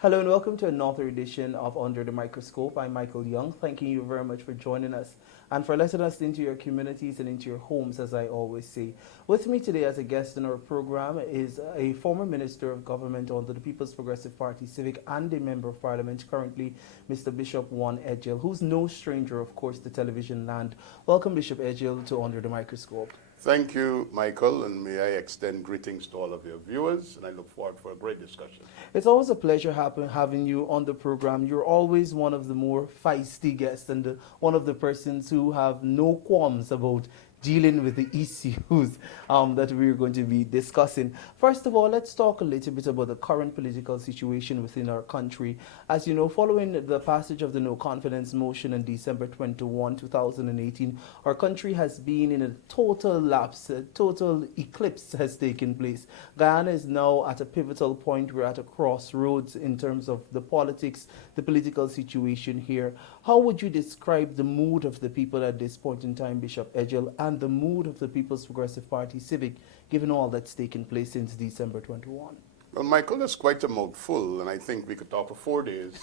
Hello and welcome to another edition of Under the Microscope. I'm Michael Young, thanking you very much for joining us and for letting us into your communities and into your homes, as I always say. With me today as a guest in our program is a former Minister of Government under the People's Progressive Party Civic and a Member of Parliament, currently Mr. Bishop Juan Edghill, who's no stranger, of course, to television land. Welcome, Bishop Edghill, to Under the Microscope. Thank you, Michael, and may I extend greetings to all of your viewers, and I look forward for a great discussion. It's always a pleasure having you on the program. You're always one of the more feisty guests and one of the persons who have no qualms about dealing with the issues that we're going to be discussing. First of all, let's talk a little bit about the current political situation within our country. As you know, following the passage of the no confidence motion on December 21, 2018, our country has been in a total lapse, a total eclipse has taken place. Guyana is now at a pivotal point. We're at a crossroads in terms of the politics, the political situation here. How would you describe the mood of the people at this point in time, Bishop Edghill, and the mood of the People's Progressive Party Civic, given all that's taken place since December 21? Well, Michael, that's quite a mouthful, and I think we could talk for 4 days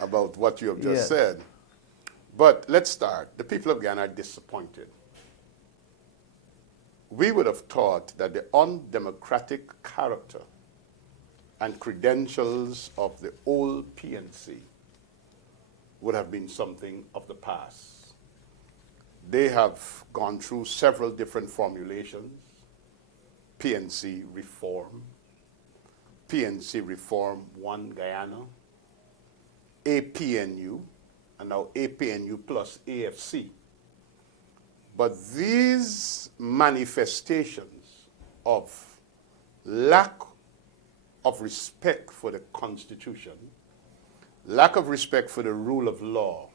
about what you have just said. But let's start. The people of Ghana are disappointed. We would have thought that the undemocratic character and credentials of the old PNC would have been something of the past. They have gone through several different formulations: PNC Reform, PNC Reform 1 Guyana, APNU, and now APNU plus AFC. But these manifestations of lack of respect for the Constitution, lack of respect for the rule of law,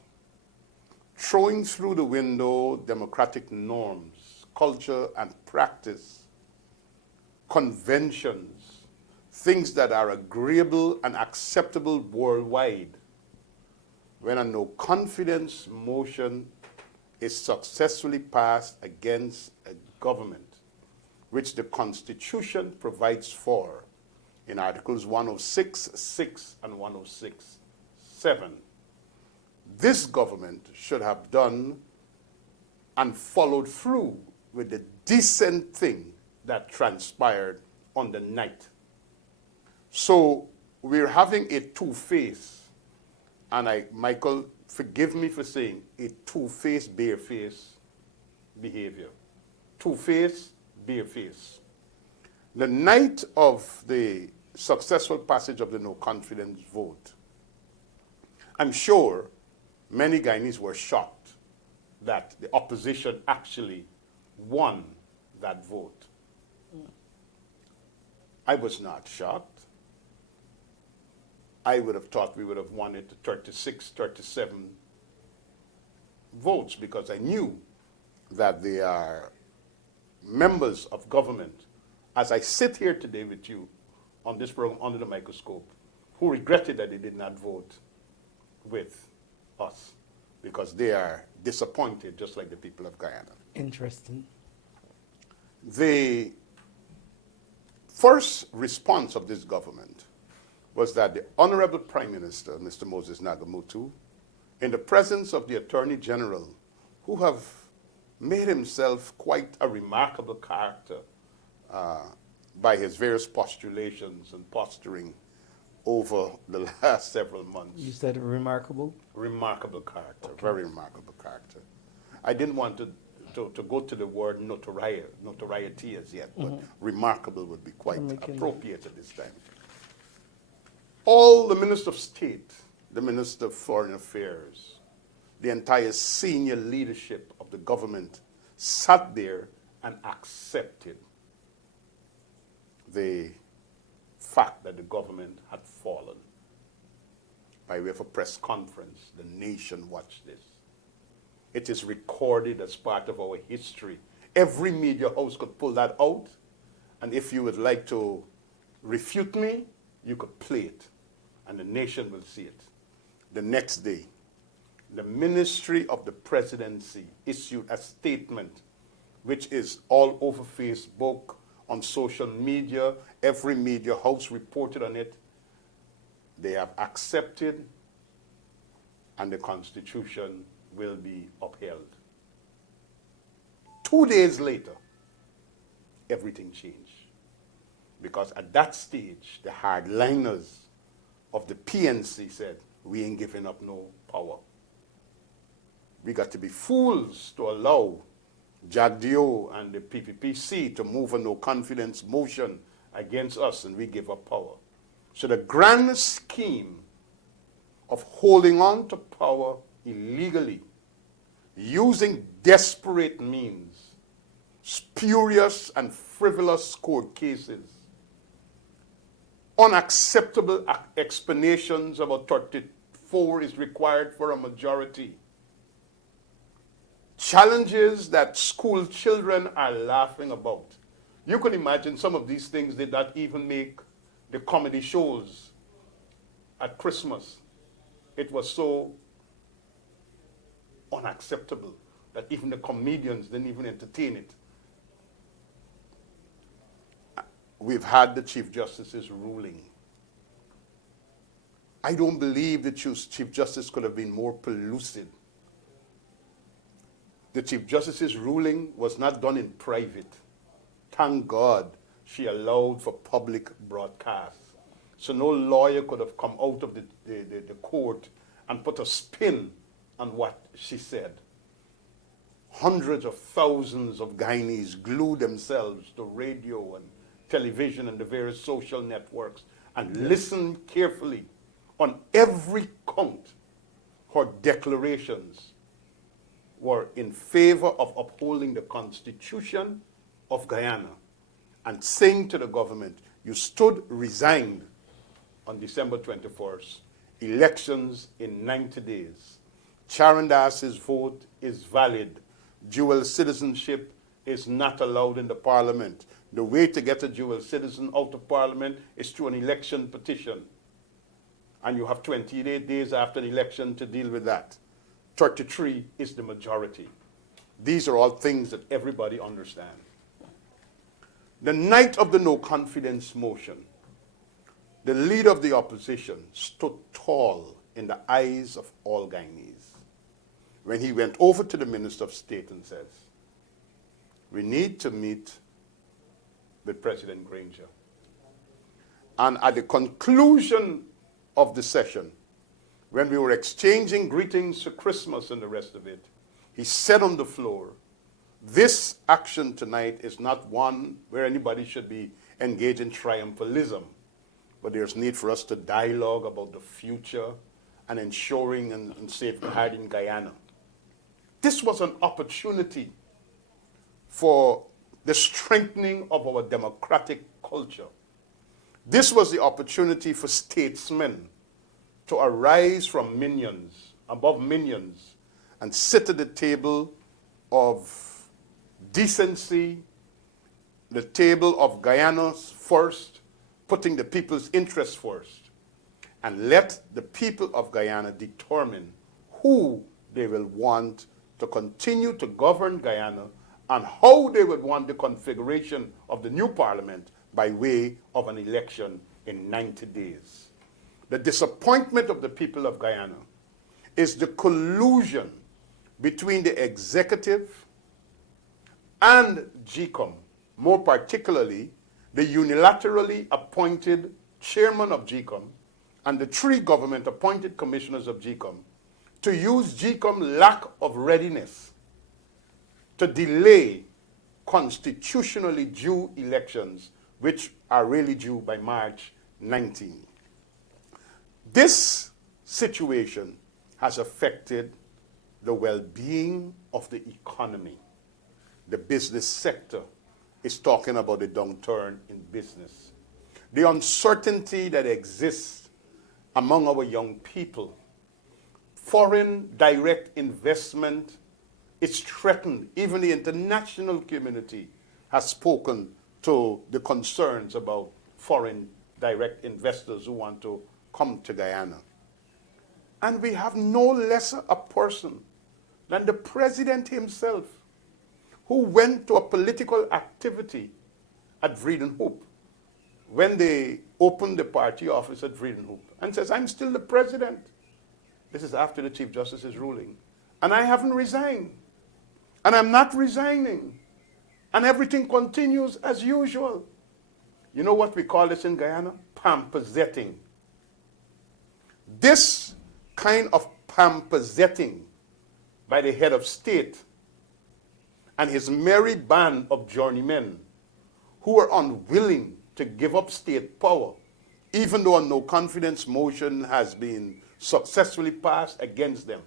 throwing through the window democratic norms, culture and practice, conventions, things that are agreeable and acceptable worldwide, when a no confidence motion is successfully passed against a government, which the Constitution provides for in Articles 106.6 and 106.7. This government should have done and followed through with the decent thing that transpired on the night. So we're having a two-face, and Michael, forgive me for saying a two-faced, bare-faced behavior. Two-faced, bare-faced. The night of the successful passage of the no confidence vote, I'm sure many Guyanese were shocked that the opposition actually won that vote. I was not shocked. I would have thought we would have won it 36, 37 votes, because I knew that they are members of government, as I sit here today with you on this program Under the Microscope, who regretted that they did not vote with us, because they are disappointed just like the people of Guyana. Interesting. The first response of this government was that the Honorable Prime Minister, Mr. Moses Nagamutu, in the presence of the Attorney General, who have made himself quite a remarkable character by his various postulations and posturing over the last several months. You said remarkable? Remarkable character, okay. Very remarkable character. I didn't want to go to the word notoriety as yet, but remarkable would be quite appropriate at this time. All the Minister of State, the Minister of Foreign Affairs, the entire senior leadership of the government sat there and accepted the fact that the government had fallen. By way of a press conference, the nation watched this. It is recorded as part of our history. Every media house could pull that out, and if you would like to refute me, you could play it, and the nation will see it. The next day, the Ministry of the Presidency issued a statement which is all over Facebook, on social media. Every media house reported on it. they have accepted, and the Constitution will be upheld. 2 days later, everything changed. Because at that stage, the hardliners of the PNC said, we ain't giving up no power. We got to be fools to allow Jagdeo and the PPPC to move a no confidence motion against us, and we give up power. So the grand scheme of holding on to power illegally, using desperate means, spurious and frivolous court cases, unacceptable explanations about 34 is required for a majority, challenges that school children are laughing about. You can imagine some of these things did not even make the comedy shows at Christmas. It was so unacceptable that even the comedians didn't even entertain it. We've had the Chief Justice's ruling. I don't believe the Chief Justice could have been more pellucid. The Chief Justice's ruling was not done in private. Thank God she allowed for public broadcast. So no lawyer could have come out of the court and put a spin on what she said. Hundreds of thousands of Guyanese glued themselves to radio and television and the various social networks and listened carefully on every count. Her declarations were in favor of upholding the Constitution of Guyana and saying to the government, you stood resigned on December 21st, elections in 90 days. Charandas's vote is valid. Dual citizenship is not allowed in the parliament. The way to get a dual citizen out of parliament is through an election petition. And you have 28 days after an election to deal with that. 33 is the majority. These are all things that everybody understands. The night of the no confidence motion, the leader of the opposition stood tall in the eyes of all Guyanese when he went over to the Minister of State and says, we need to meet with President Granger. And at the conclusion of the session, when we were exchanging greetings for Christmas and the rest of it, he said on the floor, this action tonight is not one where anybody should be engaged in triumphalism, but there's need for us to dialogue about the future and ensuring and safeguarding Guyana. This was an opportunity for the strengthening of our democratic culture. This was the opportunity for statesmen to arise from minions, above minions, and sit at the table of decency, the table of Guyana first, putting the people's interests first, and let the people of Guyana determine who they will want to continue to govern Guyana and how they would want the configuration of the new parliament by way of an election in 90 days. The disappointment of the people of Guyana is the collusion between the executive and GCOM, more particularly the unilaterally appointed chairman of GCOM and the 3 government-appointed commissioners of GCOM to use GCOM lack of readiness to delay constitutionally due elections, which are really due by March 19. This situation has affected the well-being of the economy. The business sector is talking about a downturn in business. The uncertainty that exists among our young people. Foreign direct investment is threatened. Even the international community has spoken to the concerns about foreign direct investors who want to come to Guyana. And we have no lesser a person than the president himself, who went to a political activity at Vredenhoop, when they opened the party office at Vredenhoek and says, I'm still the president. This is after the Chief Justice's ruling. And I haven't resigned. And I'm not resigning. And everything continues as usual. You know what we call this in Guyana? Pamperzetting. This kind of pamperzetting by the head of state and his merry band of journeymen who are unwilling to give up state power, even though a no confidence motion has been successfully passed against them,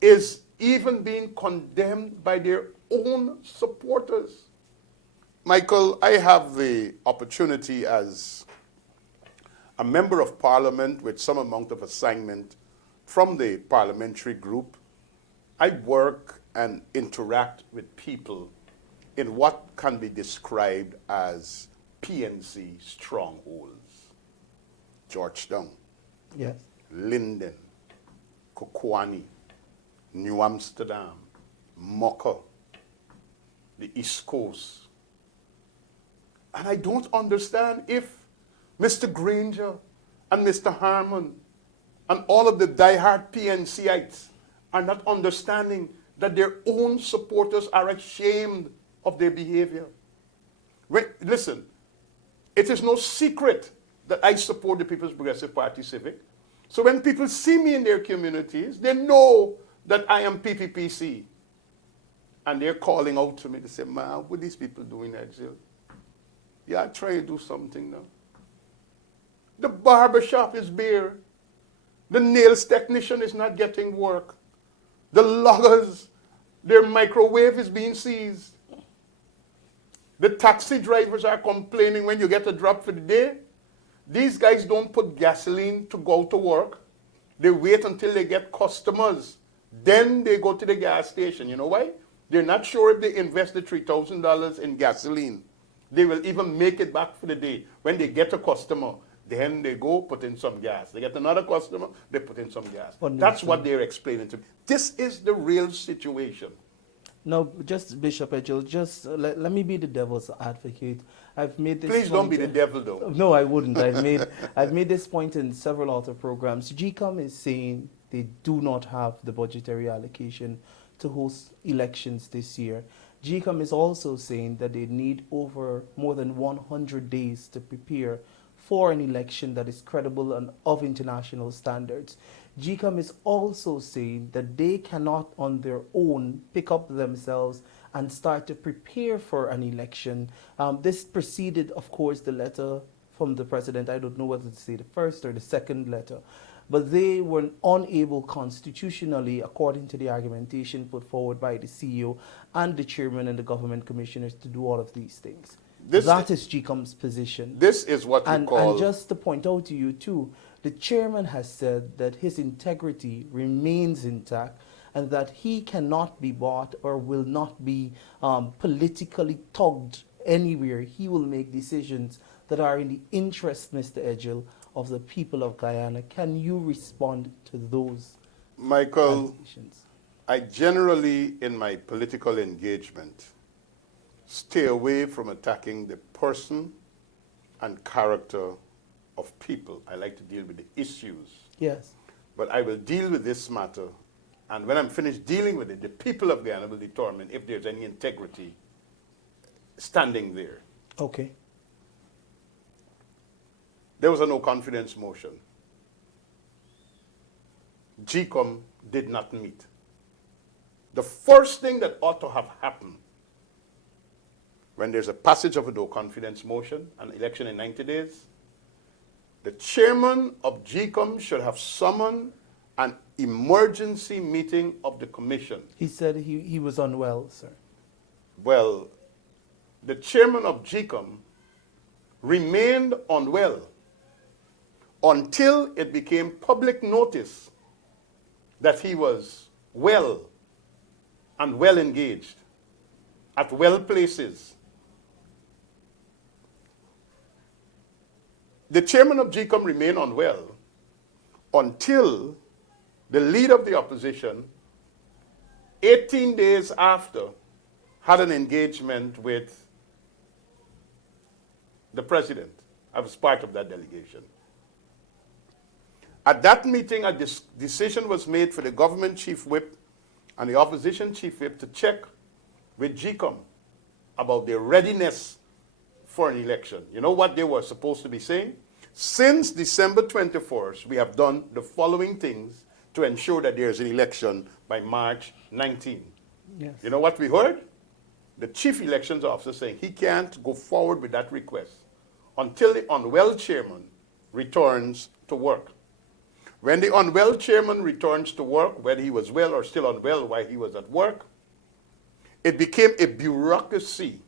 is even being condemned by their own supporters. Michael, I have the opportunity as a member of parliament with some amount of assignment from the parliamentary group. I work and interact with people in what can be described as PNC strongholds. Georgetown, Yes. Linden, Kokwani, New Amsterdam, Mocha, the East Coast. And I don't understand if Mr. Granger and Mr. Harmon and all of the diehard PNCites are not understanding that their own supporters are ashamed of their behavior. Listen, it is no secret that I support the People's Progressive Party Civic. So when people see me in their communities, they know that I am PPPC. And they're calling out to me to say, man, what are these people doing, Edghill? Yeah, try to do something now. The barber shop is bare. The nails technician is not getting work. The loggers, their microwave is being seized. The taxi drivers are complaining when you get a drop for the day. These guys don't put gasoline to go to work. They wait until they get customers. Then they go to the gas station. You know why? They're not sure if they invest the $3,000 in gasoline, they will even make it back for the day. When they get a customer, then they go put in some gas. They get another customer, they put in some gas. That's what they're explaining to me. This is the real situation. No, just Bishop Edghill, just let me be the devil's advocate. I've made this. Please don't be the devil, though. No, I wouldn't. I've made this point in several other programs. GCOM is saying they do not have the budgetary allocation to host elections this year. GCOM is also saying that they need over more than 100 days to prepare for an election that is credible and of international standards. GCOM is also saying that they cannot on their own pick up themselves and start to prepare for an election. This preceded, of course, the letter from the president. I don't know whether to say the first or the second letter. But they were unable constitutionally, according to the argumentation put forward by the CEO and the chairman and the government commissioners, to do all of these things. That is GCOM's position. This is what you call... And just to point out to you, too, the chairman has said that his integrity remains intact and that he cannot be bought or will not be politically tugged anywhere. He will make decisions that are in the interest, Mr. Edghill, of the people of Guyana. Can you respond to those Michael, I generally, in my political engagement, stay away from attacking the person and character of people. I like to deal with the issues. Yes. But I will deal with this matter, and when I'm finished dealing with it, the people of Guyana will determine if there's any integrity standing there. Okay. There was a no confidence motion. GCOM did not meet. The first thing that ought to have happened when there's a passage of a no confidence motion, an election in 90 days, the chairman of GCOM should have summoned an emergency meeting of the commission. He said he was unwell, sir. Well, the chairman of GCOM remained unwell until it became public notice that he was well and well engaged at well places. The chairman of GCOM remained unwell until the leader of the opposition, 18 days after, had an engagement with the president. I was part of that delegation. At that meeting, a decision was made for the government chief whip and the opposition chief whip to check with GCOM about their readiness for an election. You know what they were supposed to be saying? Since December 24th, we have done the following things to ensure that there's an election by March 19. Yes. You know what we heard? The chief elections officer saying he can't go forward with that request until the unwell chairman returns to work. When the unwell chairman returns to work, whether he was well or still unwell while he was at work, it became a bureaucracy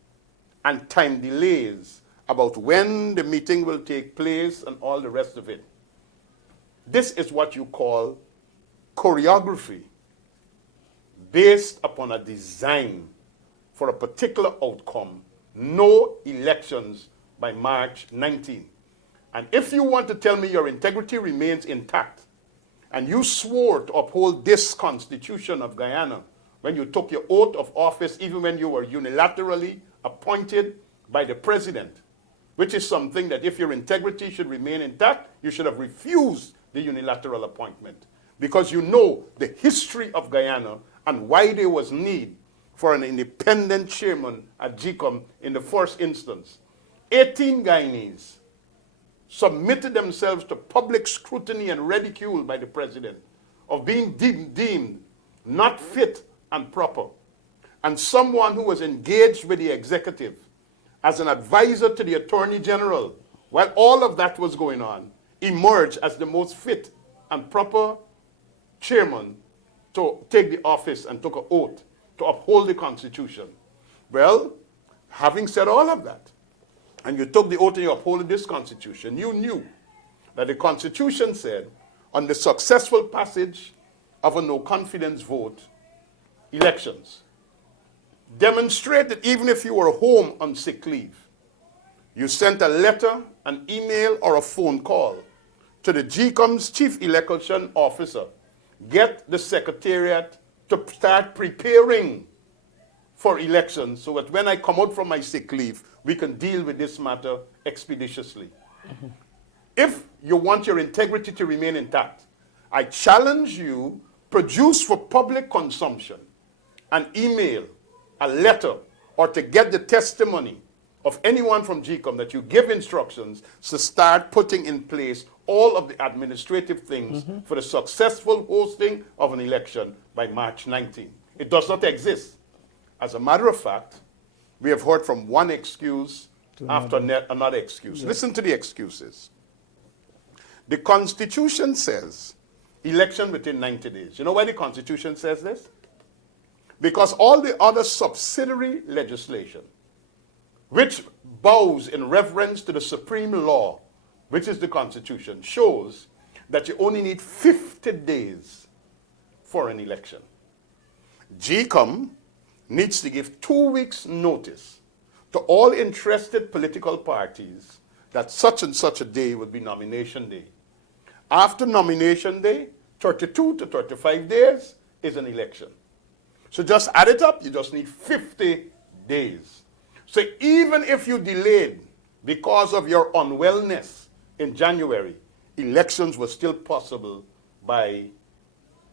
and time delays about when the meeting will take place and all the rest of it. This is what you call choreography based upon a design for a particular outcome. No elections by March 19. And if you want to tell me your integrity remains intact, and you swore to uphold this Constitution of Guyana when you took your oath of office, even when you were unilaterally appointed by the president, which is something that if your integrity should remain intact, you should have refused the unilateral appointment, because you know the history of Guyana and why there was need for an independent chairman at GCOM in the first instance. 18 Guyanese submitted themselves to public scrutiny and ridicule by the president of being deemed not fit and proper, and someone who was engaged with the executive as an advisor to the Attorney General while all of that was going on, emerged as the most fit and proper chairman to take the office and took an oath to uphold the Constitution. Well, having said all of that, and you took the oath and you upholded this Constitution, you knew that the Constitution said, on the successful passage of a no-confidence vote, elections. Demonstrate that even if you were home on sick leave, you sent a letter, an email, or a phone call to the GCOM's chief election officer. Get the secretariat to start preparing for elections so that when I come out from my sick leave, we can deal with this matter expeditiously. Mm-hmm. If you want your integrity to remain intact, I challenge you, produce for public consumption an email, a letter, or to get the testimony of anyone from GCOM that you give instructions to start putting in place all of the administrative things for the successful hosting of an election by March 19. It does not exist. As a matter of fact, we have heard from one excuse after another excuse. Yes. Listen to the excuses. The Constitution says election within 90 days. You know why the Constitution says this? Because all the other subsidiary legislation, which bows in reverence to the supreme law, which is the Constitution, shows that you only need 50 days for an election. GCOM needs to give 2 weeks' notice to all interested political parties that such and such a day would be nomination day. After nomination day, 32 to 35 days is an election. So just add it up, you just need 50 days. So even if you delayed because of your unwellness in January, elections were still possible by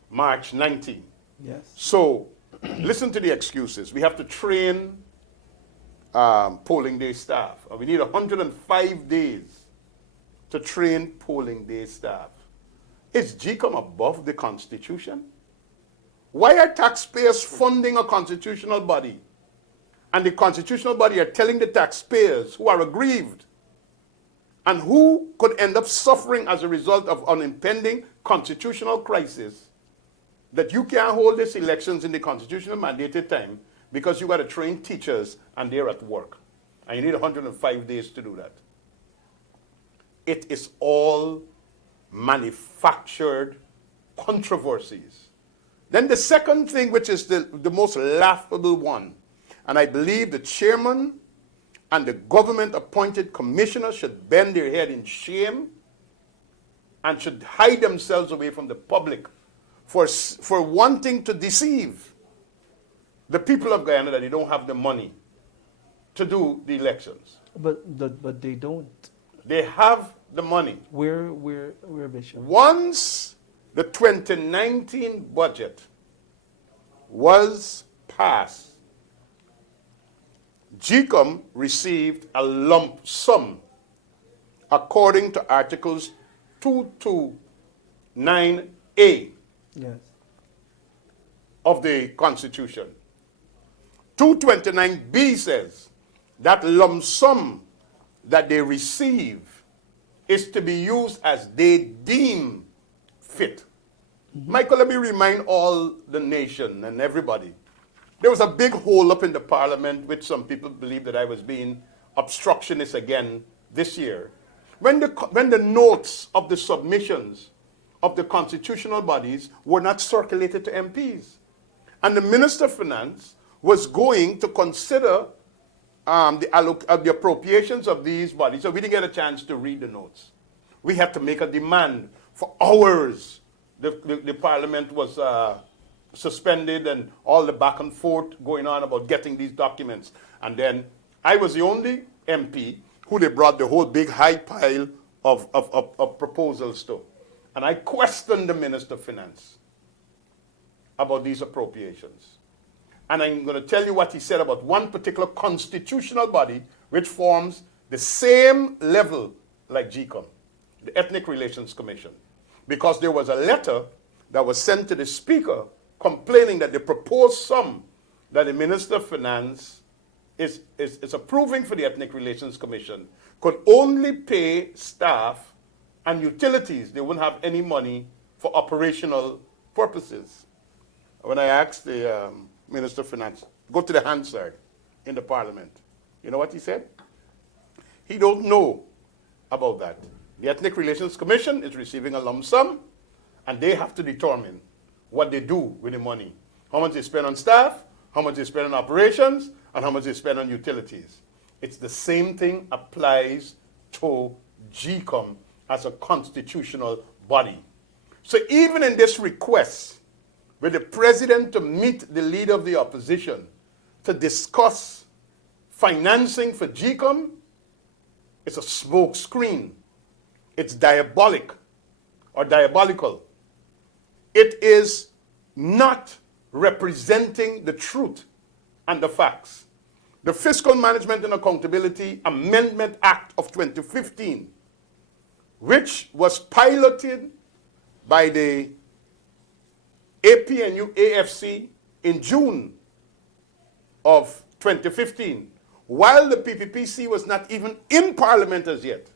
March 19. Yes. So listen to the excuses. We have to train polling day staff. We need 105 days to train polling day staff. Is GCOM above the Constitution? Why are taxpayers funding a constitutional body? And the constitutional body are telling the taxpayers who are aggrieved and who could end up suffering as a result of an impending constitutional crisis that you can't hold these elections in the constitutional mandated time because you got to train teachers and they're at work. And you need 105 days to do that. It is all manufactured controversies. Then the second thing, which is the most laughable one, and I believe the chairman and the government-appointed commissioner should bend their head in shame and should hide themselves away from the public for wanting to deceive the people of Guyana that they don't have the money to do the elections. But they don't. They have the money. Where, Bishop? Once the 2019 budget was passed, GCOM received a lump sum according to Articles 229A Yes. of the Constitution. 229B says that lump sum that they receive is to be used as they deem fit. Michael, let me remind all the nation and everybody, there was a big hole up in the parliament, which some people believe that I was being obstructionist again this year. When the notes of the submissions of the constitutional bodies were not circulated to MPs. And the Minister of Finance was going to consider the appropriations of these bodies. So we didn't get a chance to read the notes. We had to make a demand for hours. The parliament was suspended and all the back and forth going on about getting these documents. And then I was the only MP who they brought the whole big high pile of proposals to. And I questioned the Minister of Finance about these appropriations. And I'm going to tell you what he said about one particular constitutional body which forms the same level like GCOM, the Ethnic Relations Commission. Because there was a letter that was sent to the Speaker complaining that the proposed sum that the Minister of Finance is approving for the Ethnic Relations Commission could only pay staff and utilities. They wouldn't have any money for operational purposes. When I asked the Minister of Finance, go to the Hansard in the Parliament, you know what he said? He don't know about that. The Ethnic Relations Commission is receiving a lump sum, and they have to determine what they do with the money. How much they spend on staff, how much they spend on operations, and how much they spend on utilities. It's the same thing applies to GCOM as a constitutional body. So even in this request, with the president to meet the leader of the opposition to discuss financing for GCOM, it's a smoke screen. It's diabolical. It is not representing the truth and the facts. The Fiscal Management and Accountability Amendment Act of 2015, which was piloted by the APNU AFC in June of 2015, while the PPPC was not even in Parliament as yet,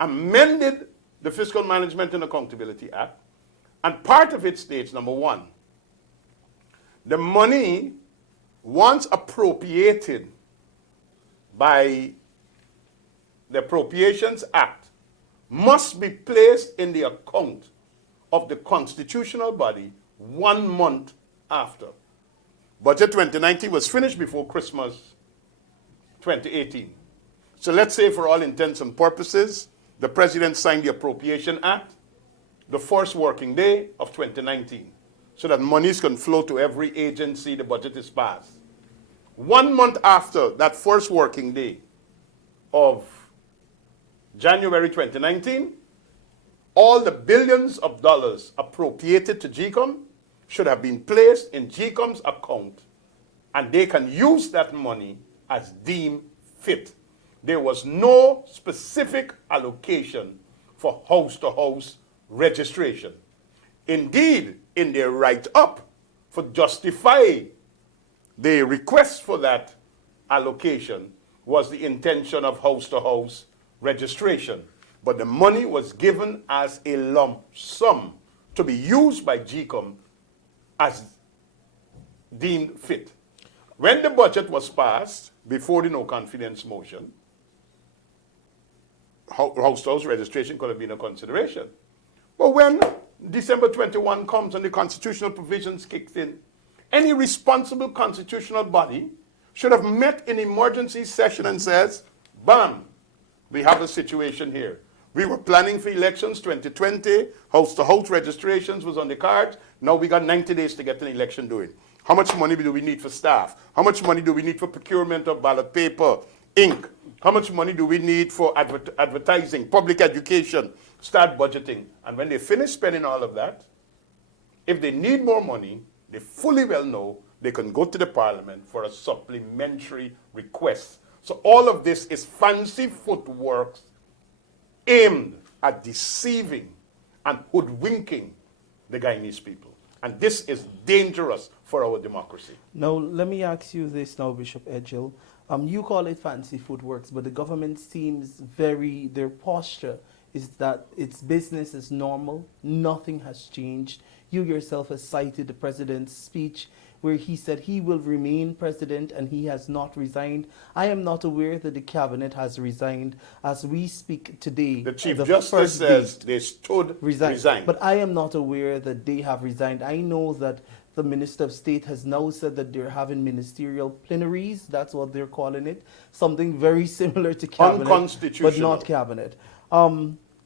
amended the Fiscal Management and Accountability Act, and part of it states, number one, the money, once appropriated by the Appropriations Act, must be placed in the account of the constitutional body 1 month after. Budget 2019 was finished before Christmas 2018. So let's say for all intents and purposes, the president signed the Appropriation Act the first working day of 2019, so that monies can flow to every agency the budget is passed. 1 month after that first working day of January 2019, all the billions of dollars appropriated to GCOM should have been placed in GCOM's account, and they can use that money as deemed fit. There was no specific allocation for house-to-house registration. Indeed, in their write-up for justify the request for that allocation was the intention of house-to-house registration. But the money was given as a lump sum to be used by GCOM as deemed fit. When the budget was passed, before the no confidence motion, house-to-house registration could have been a consideration. But when December 21 comes and the constitutional provisions kicks in, any responsible constitutional body should have met in emergency session and says, bam, we have a situation here. We were planning for elections 2020, house-to-house registrations was on the cards. Now we got 90 days to get an election doing. How much money do we need for staff? How much money do we need for procurement of ballot paper? Inc. How much money do we need for advertising, public education? Start budgeting. And when they finish spending all of that, if they need more money, they fully well know they can go to the parliament for a supplementary request. So all of this is fancy footwork aimed at deceiving and hoodwinking the Guyanese people. And this is dangerous for our democracy. Now, let me ask you this now, Bishop Edghill. You call it fancy footworks, but the government seems their posture is that its business is normal, nothing has changed. You yourself have cited the president's speech where he said he will remain president and he has not resigned. I am not aware that the cabinet has resigned. As we speak today, the Chief Justice says they stood resigned. But I am not aware that they have resigned. I know that the Minister of State has now said that they're having ministerial plenaries. That's what they're calling it. Something very similar to cabinet, unconstitutional, but not cabinet.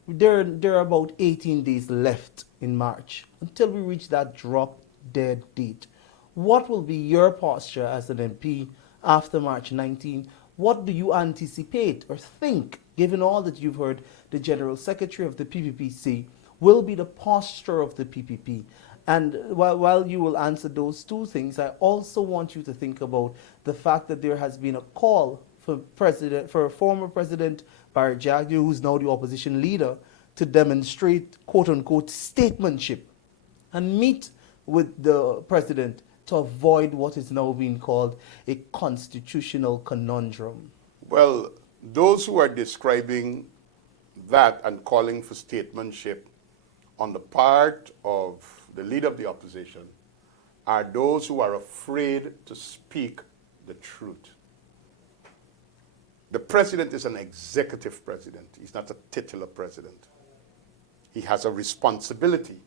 There are about 18 days left in March until we reach that drop dead date. What will be your posture as an MP after March 19? What do you anticipate or think, given all that you've heard the General Secretary of the PPP say, will be the posture of the PPP? And while you will answer those two things, I also want you to think about the fact that there has been a call for former President Granger, who's now the opposition leader, to demonstrate quote-unquote statesmanship and meet with the president to avoid what is now being called a constitutional conundrum. Well, those who are describing that and calling for statesmanship on the part of the leader of the opposition are those who are afraid to speak the truth. The president is an executive president. He's not a titular president. He has a responsibility.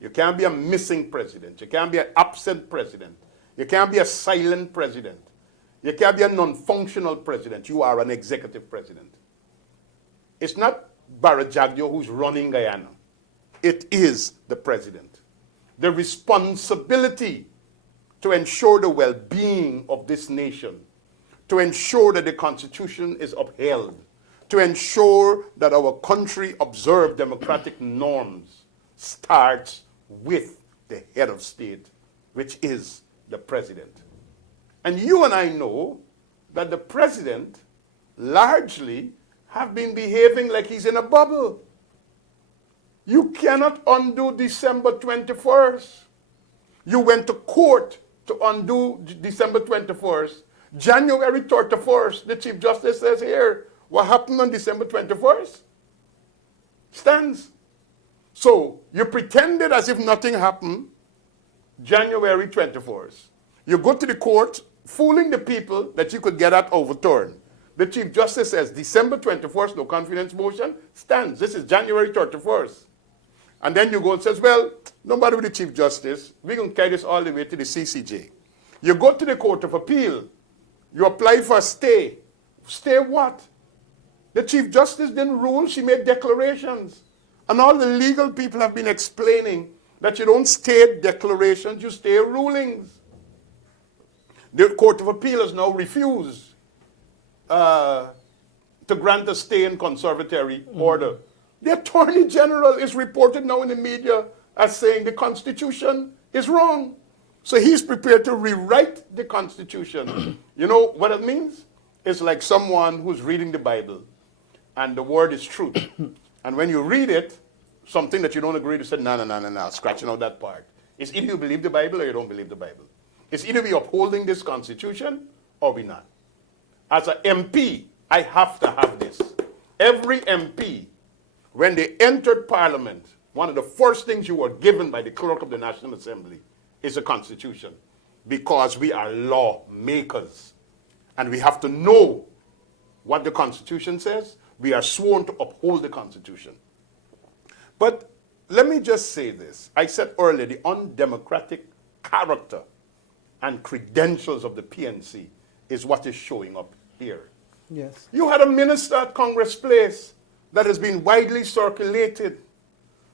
You can't be a missing president. You can't be an absent president. You can't be a silent president. You can't be a non-functional president. You are an executive president. It's not Granger who's running Guyana. It is the president. The responsibility to ensure the well-being of this nation, to ensure that the Constitution is upheld, to ensure that our country observes democratic norms, starts with the head of state, which is the president. And you and I know that the president largely have been behaving like he's in a bubble. You cannot undo December 21st. You went to court to undo December 21st. January 31st, the Chief Justice says here, what happened on December 21st stands. So you pretended as if nothing happened January 24th. You go to the court fooling the people that you could get that overturned. The Chief Justice says December 21st, no confidence motion, stands. This is January 31st. And then you go and says, well, nobody with the Chief Justice. We're going to carry this all the way to the CCJ. You go to the Court of Appeal. You apply for a stay. Stay what? The Chief Justice didn't rule. She made declarations. And all the legal people have been explaining that you don't stay declarations, you stay rulings. The Court of Appeal has now refused to grant a stay in conservatory order. The Attorney General is reported now in the media as saying the Constitution is wrong. So he's prepared to rewrite the Constitution. You know what it means? It's like someone who's reading the Bible and the word is truth. And when you read it, something that you don't agree to say, no, scratching out that part. It's either you believe the Bible or you don't believe the Bible. It's either we upholding this Constitution or we not. As an MP, I have to have this. Every MP, when they entered Parliament, one of the first things you were given by the Clerk of the National Assembly is a Constitution, because we are lawmakers. And we have to know what the Constitution says. We are sworn to uphold the Constitution. But let me just say this. I said earlier, the undemocratic character and credentials of the PNC is what is showing up here. Yes. You had a minister at Congress Place that has been widely circulated.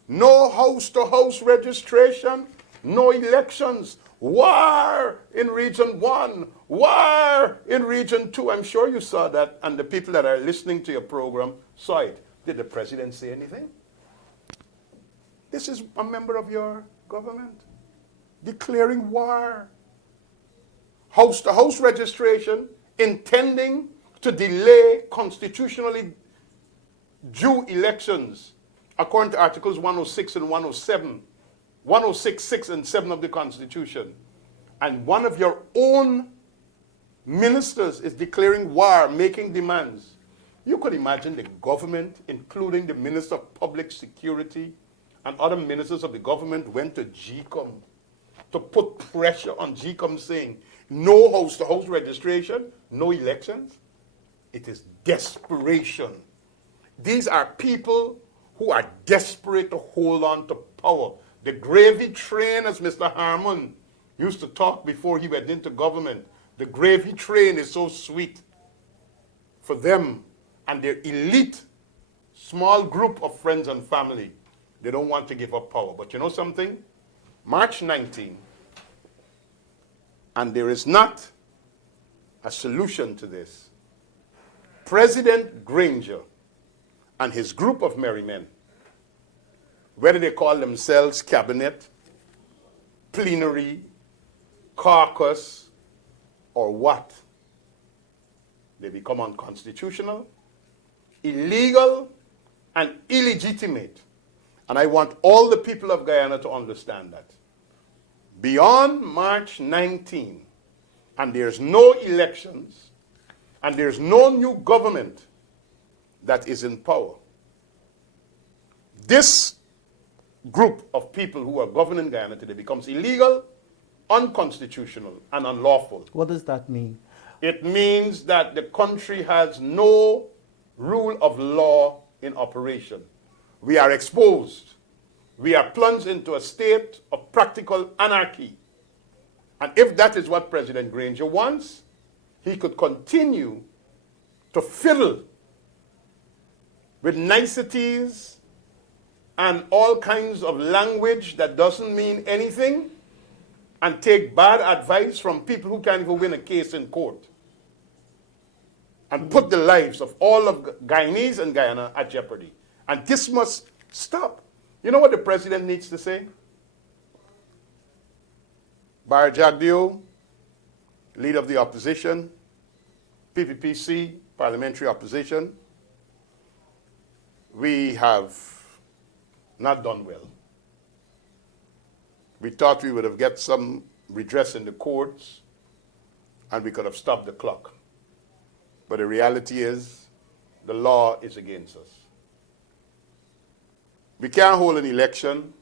No house-to-house registration, no elections, war in Region 1, War in Region 2. I'm sure you saw that, and the people that are listening to your program saw it. Did the president say anything? This is a member of your government declaring war. House-to-house registration, intending to delay constitutionally due elections, according to Articles 106 and 107, 106, 6 and 7 of the Constitution. And one of your own ministers is declaring war, making demands. You could imagine the government, including the Minister of Public Security and other ministers of the government, went to GCOM to put pressure on GCOM, saying, no house-to-house registration, no elections. It is desperation. These are people who are desperate to hold on to power. The gravy train, as Mr. Harmon used to talk before he went into government, the gravy train is so sweet for them and their elite small group of friends and family. They don't want to give up power. But you know something? March 19, and there is not a solution to this. President Granger and his group of merry men, whether they call themselves cabinet, plenary, caucus, or what, they become unconstitutional, illegal, and illegitimate. And I want all the people of Guyana to understand that. Beyond March 19, and there's no elections, and there's no new government that is in power, this group of people who are governing Guyana today becomes illegal, unconstitutional, and unlawful. What does that mean? It means that the country has no rule of law in operation. We are exposed. We are plunged into a state of practical anarchy. And if that is what President Granger wants, he could continue to fiddle with niceties and all kinds of language that doesn't mean anything and take bad advice from people who can't even win a case in court and put the lives of all of Guyanese and Guyana at jeopardy. And this must stop. You know what the president needs to say? Bar Jagdeo, leader of the opposition, PPPC, parliamentary opposition, we have not done well. We thought we would have got some redress in the courts and we could have stopped the clock. But the reality is the law is against us. We can't hold an election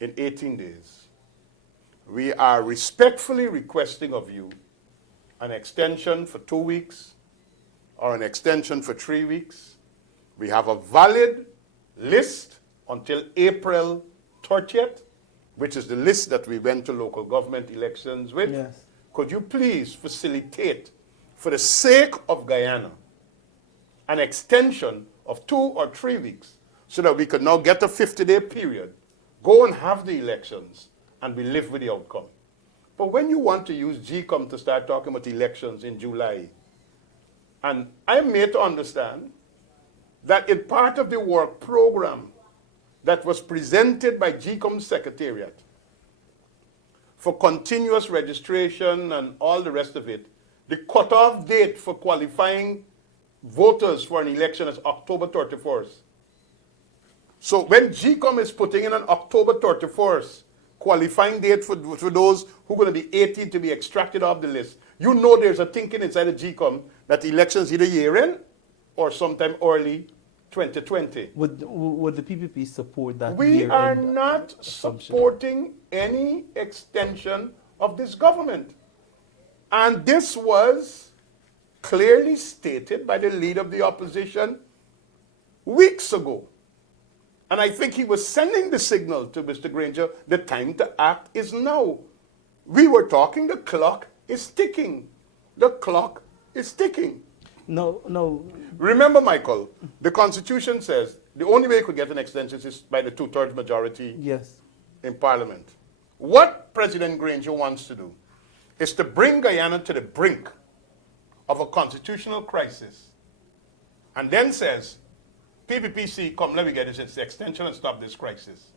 in 18 days. We are respectfully requesting of you an extension for 2 weeks or an extension for 3 weeks. We have a valid list until April 30th, which is the list that we went to local government elections with. Yes. Could you please facilitate, for the sake of Guyana, an extension of 2 or 3 weeks so that we could now get a 50-day period, go and have the elections, and we live with the outcome. But when you want to use GCOM to start talking about elections in July, and I'm made to understand that in part of the work program that was presented by GCOM's Secretariat for continuous registration and all the rest of it, the cutoff date for qualifying voters for an election is October 31st. So when GCOM is putting in an October 31st qualifying date for those who are going to be 18 to be extracted off the list, you know there's a thinking inside of GCOM that elections either year-end or sometime early 2020. Would the PPP support that? We are not supporting any extension of this government. And this was clearly stated by the leader of the opposition weeks ago. And I think he was sending the signal to Mr. Granger, the time to act is now. We were talking, the clock is ticking. The clock is ticking. No. Remember, Michael, the Constitution says the only way you could get an extension is by the 2/3 majority Yes. in Parliament. What President Granger wants to do is to bring Guyana to the brink of a constitutional crisis and then says, PPPC, come, let me get this extension and stop this crisis.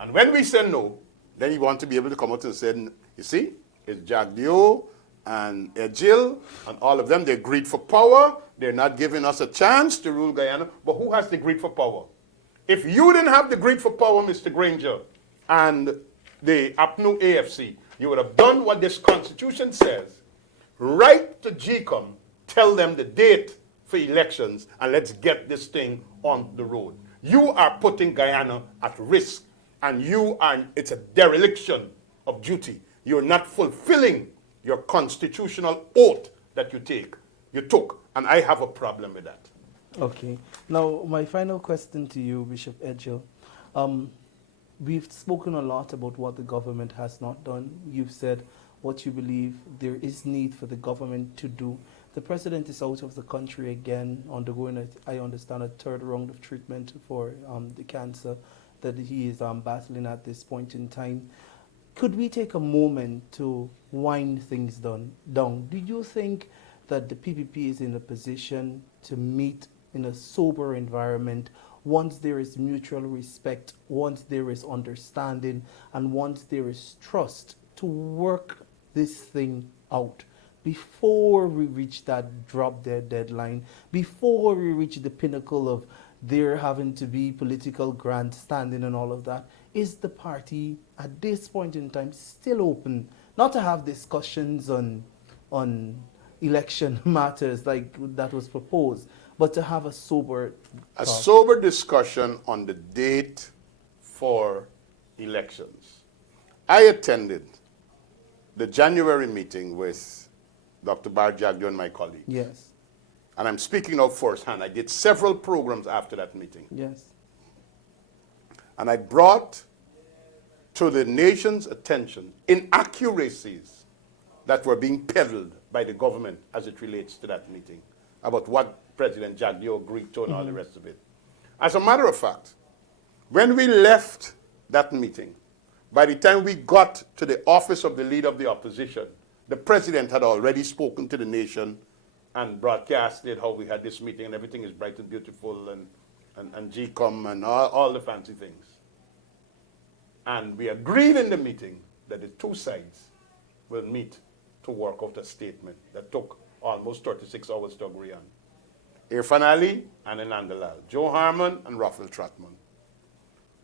And when we say no, then you want to be able to come out and say, you see, it's Jagdio and Edghill and all of them, they greed for power. They're not giving us a chance to rule Guyana. But who has the greed for power? If you didn't have the greed for power, Mr. Granger, and the APNU AFC, you would have done what this constitution says. Write to GCOM, tell them the date for elections, and let's get this thing on the road. You are putting Guyana at risk, and it's a dereliction of duty. You're not fulfilling your constitutional oath that you took, and I have a problem with that. Okay. Now, my final question to you, Bishop Edghill. We've spoken a lot about what the government has not done. You've said what you believe there is need for the government to do. The president is out of the country again, undergoing, I understand, a third round of treatment for the cancer that he is battling at this point in time. Could we take a moment to wind things down? Do you think that the PPP is in a position to meet in a sober environment once there is mutual respect, once there is understanding, and once there is trust to work this thing out before we reach that drop-dead deadline, before we reach the pinnacle of there having to be political grandstanding and all of that? Is the party at this point in time still open, not to have discussions on election matters like that was proposed, but to have a sober discussion on the date for elections? I attended the January meeting with Dr. Bar Jagdio and my colleagues. Yes. And I'm speaking now firsthand. I did several programs after that meeting. Yes. And I brought to the nation's attention inaccuracies that were being peddled by the government as it relates to that meeting, about what President Jagdio agreed to and all the rest of it. As a matter of fact, when we left that meeting, by the time we got to the office of the leader of the opposition, the president had already spoken to the nation and broadcasted how we had this meeting and everything is bright and beautiful and GCOM and all the fancy things. And we agreed in the meeting that the two sides will meet to work out a statement that took almost 36 hours to agree on. Irfan Ali and Anandalal, Joe Harmon and Raphael Trotman.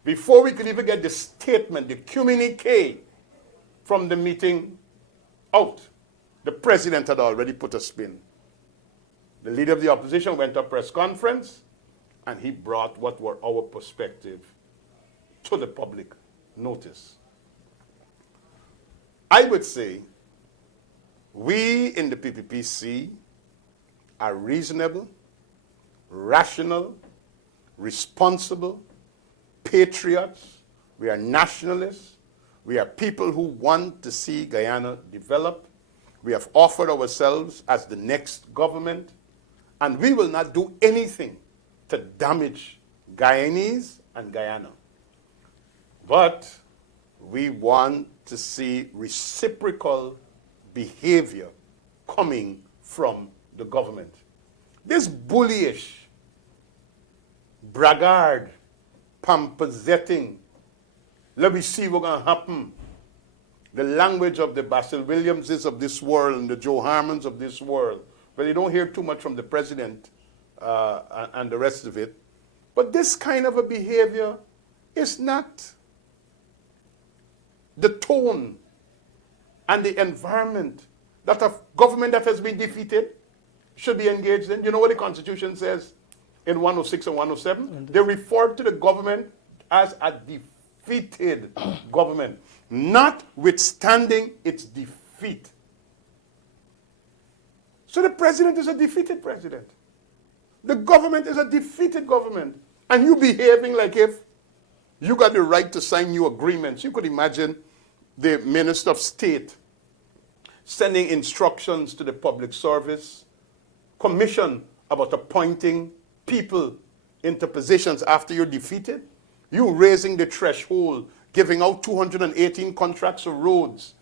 Before we could even get the statement, the communique from the meeting out, the president had already put a spin. The leader of the opposition went to a press conference and he brought what were our perspective to the public notice. I would say we in the PPPC are reasonable, rational, responsible, patriots. We are nationalists. We are people who want to see Guyana develop. We have offered ourselves as the next government, and we will not do anything to damage Guyanese and Guyana. But we want to see reciprocal behavior coming from the government. This bullyish, braggart, pamphleting, let me see what's going to happen. The language of the Basil Williamses of this world and the Joe Harmons of this world, but you don't hear too much from the president and the rest of it. But this kind of a behavior is not the tone and the environment that a government that has been defeated should be engaged in. You know what the Constitution says in 106 and 107? They refer to the government as a defeated government, notwithstanding its defeat. So the president is a defeated president. The government is a defeated government. And you behaving like if you got the right to sign new agreements. You could imagine the Minister of State sending instructions to the public service commission about appointing people into positions after you're defeated. You raising the threshold, giving out 218 contracts of roads,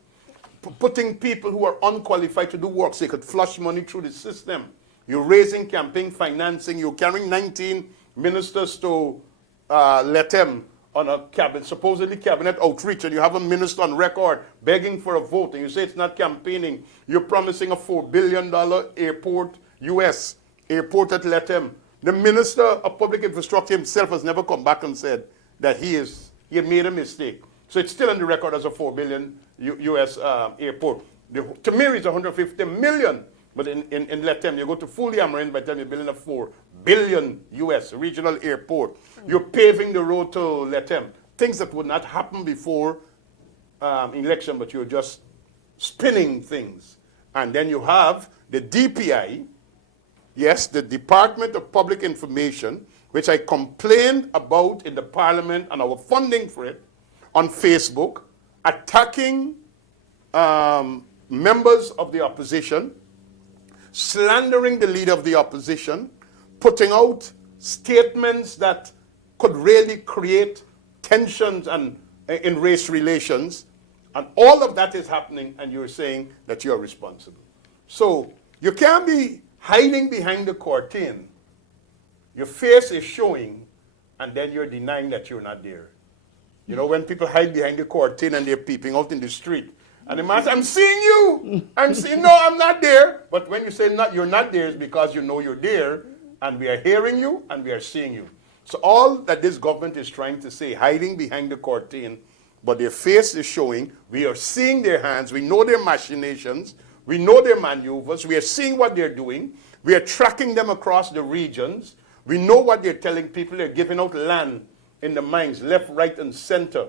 putting people who are unqualified to do work so they could flush money through the system. You're raising campaign financing. You're carrying 19 ministers to let them on a cabinet, supposedly cabinet outreach, and you have a minister on record begging for a vote, and you say it's not campaigning. You're promising a $4 billion airport, U.S. airport at Lethem. The minister of public infrastructure himself has never come back and said that he had made a mistake. So it's still on the record as a $4 billion U.S. Airport. To me, it's 150 million. But in Lethem, you go to Fully Amarin by telling you building a $4 billion U.S. regional airport. You're paving the road to Lethem. Things that would not happen before election, but you're just spinning things. And then you have the DPI, yes, the Department of Public Information, which I complained about in the Parliament and our funding for it, on Facebook, attacking members of the opposition, slandering the leader of the opposition, putting out statements that could really create tensions and in race relations, and all of that is happening, and you're saying that you're responsible. So you can't be hiding behind the curtain. Your face is showing, and then you're denying that you're not there. You know, when people hide behind the curtain and they're peeping out in the street, and the man says, I'm seeing you. I'm seeing, no, I'm not there. But when you say you're not there, it's because you know you're there, and we are hearing you, and we are seeing you. So all that this government is trying to say, hiding behind the curtain, but their face is showing, we are seeing their hands, we know their machinations, we know their maneuvers, we are seeing what they're doing, we are tracking them across the regions, we know what they're telling people, they're giving out land in the mines, left, right, and center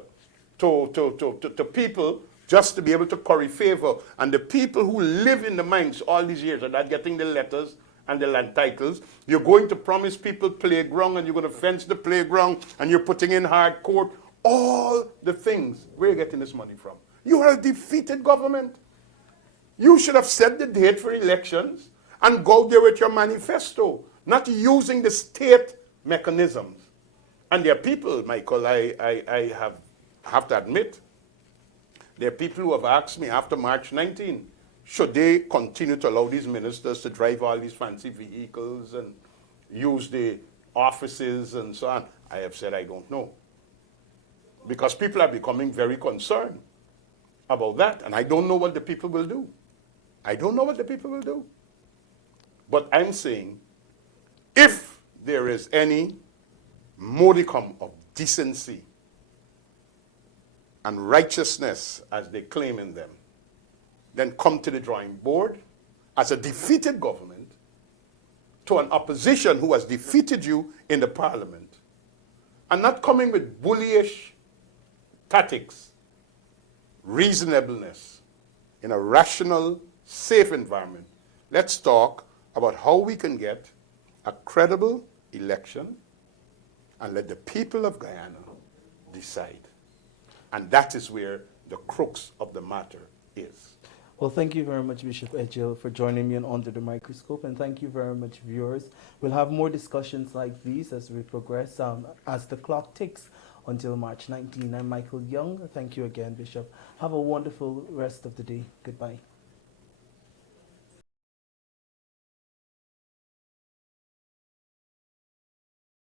to people just to be able to curry favor. And the people who live in the mines all these years are not getting the letters and the land titles. You're going to promise people playground, and you're going to fence the playground, and you're putting in hard court. All the things. Where are you getting this money from? You are a defeated government. You should have set the date for elections and go there with your manifesto, not using the state mechanisms. And there are people, Michael, I have to admit, there are people who have asked me after March 19, should they continue to allow these ministers to drive all these fancy vehicles and use the offices and so on? I have said I don't know. Because people are becoming very concerned about that, and I don't know what the people will do. I don't know what the people will do. But I'm saying, if there is any modicum of decency and righteousness, as they claim in them, then come to the drawing board as a defeated government to an opposition who has defeated you in the parliament, and not coming with bullyish tactics, reasonableness, in a rational, safe environment. Let's talk about how we can get a credible election and let the people of Guyana decide. And that is where the crux of the matter is. Well, thank you very much, Bishop Edghill, for joining me on Under the Microscope, and thank you very much, viewers. We'll have more discussions like these as we progress, as the clock ticks until March 19. I'm Michael Young. Thank you again, Bishop. Have a wonderful rest of the day. Goodbye.